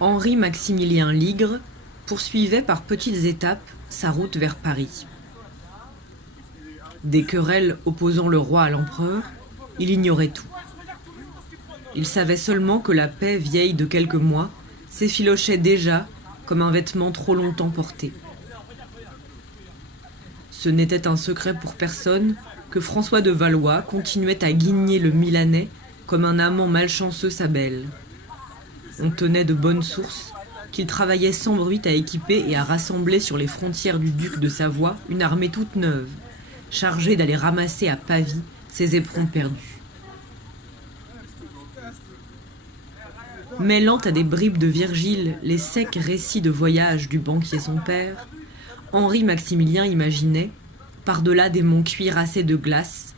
Henri-Maximilien Ligre poursuivait par petites étapes sa route vers Paris. Des querelles opposant le roi à l'empereur, il ignorait tout. Il savait seulement que la paix vieille de quelques mois s'effilochait déjà comme un vêtement trop longtemps porté. Ce n'était un secret pour personne que François de Valois continuait à guigner le Milanais comme un amant malchanceux sa belle. On tenait de bonnes sources qu'il travaillait sans bruit à équiper et à rassembler sur les frontières du duc de Savoie une armée toute neuve, chargée d'aller ramasser à Pavie ses éperons perdus. Mêlant à des bribes de Virgile les secs récits de voyage du banquier son père, Henri-Maximilien imaginait, par-delà des monts cuirassés de glace,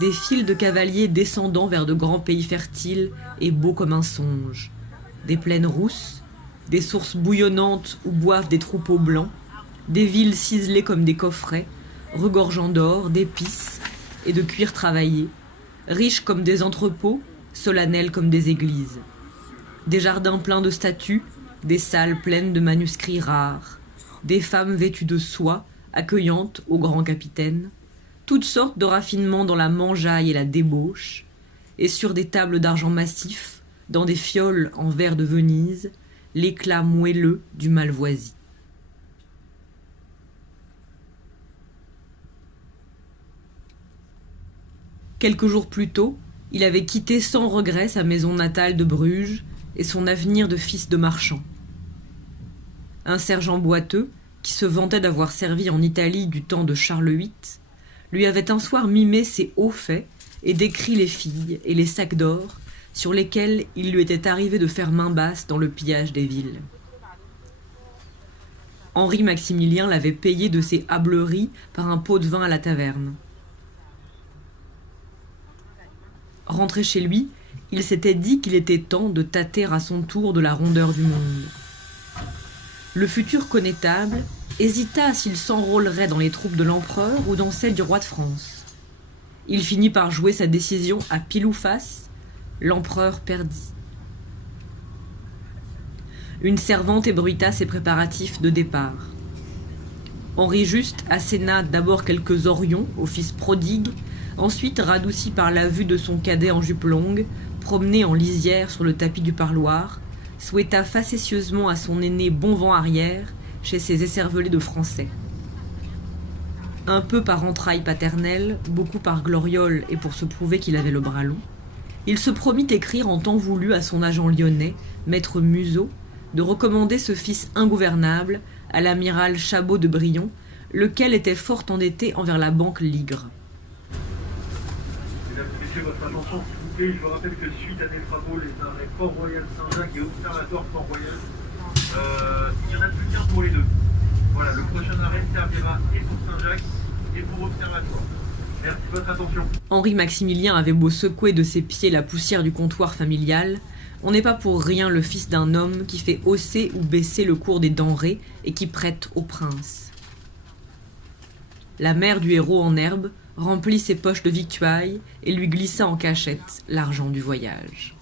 des files de cavaliers descendant vers de grands pays fertiles et beaux comme un songe, des plaines rousses, des sources bouillonnantes où boivent des troupeaux blancs, des villes ciselées comme des coffrets, regorgeant d'or, d'épices et de cuir travaillé, riches comme des entrepôts, solennels comme des églises. Des jardins pleins de statues, des salles pleines de manuscrits rares, des femmes vêtues de soie, accueillantes aux grands capitaines, toutes sortes de raffinements dans la mangeaille et la débauche, et sur des tables d'argent massif, dans des fioles en verre de Venise, l'éclat moelleux du Malvoisie. Quelques jours plus tôt, il avait quitté sans regret sa maison natale de Bruges et son avenir de fils de marchand. Un sergent boiteux, qui se vantait d'avoir servi en Italie du temps de Charles VIII, lui avait un soir mimé ses hauts faits et décrit les filles et les sacs d'or sur lesquels il lui était arrivé de faire main basse dans le pillage des villes. Henri-Maximilien l'avait payé de ses hâbleries par un pot de vin à la taverne. Rentré chez lui, il s'était dit qu'il était temps de tâter à son tour de la rondeur du monde. Le futur connétable hésita s'il s'enrôlerait dans les troupes de l'empereur ou dans celles du roi de France. Il finit par jouer sa décision à pile ou face. L'empereur perdit. Une servante ébruita ses préparatifs de départ. Henri Juste asséna d'abord quelques orions au fils prodigue, ensuite radouci par la vue de son cadet en jupe longue, promené en lisière sur le tapis du parloir, souhaita facétieusement à son aîné bon vent arrière chez ses écervelés de Français. Un peu par entrailles paternelles, beaucoup par gloriole et pour se prouver qu'il avait le bras long, il se promit écrire en temps voulu à son agent lyonnais, maître Museau, de recommander ce fils ingouvernable à l'amiral Chabot de Brion, lequel était fort endetté envers la banque Ligre. Mesdames et messieurs, votre attention, s'il vous plaît. Je vous rappelle que suite à des travaux, les arrêts Port-Royal Saint-Jacques et Observatoire Port-Royal, il y en a plus qu'un pour les deux. Voilà, le prochain arrêt servira et pour Saint-Jacques et pour Observatoire. Merci de votre attention. Henri-Maximilien avait beau secouer de ses pieds la poussière du comptoir familial, on n'est pas pour rien le fils d'un homme qui fait hausser ou baisser le cours des denrées et qui prête au prince. La mère du héros en herbe remplit ses poches de victuailles et lui glissa en cachette l'argent du voyage.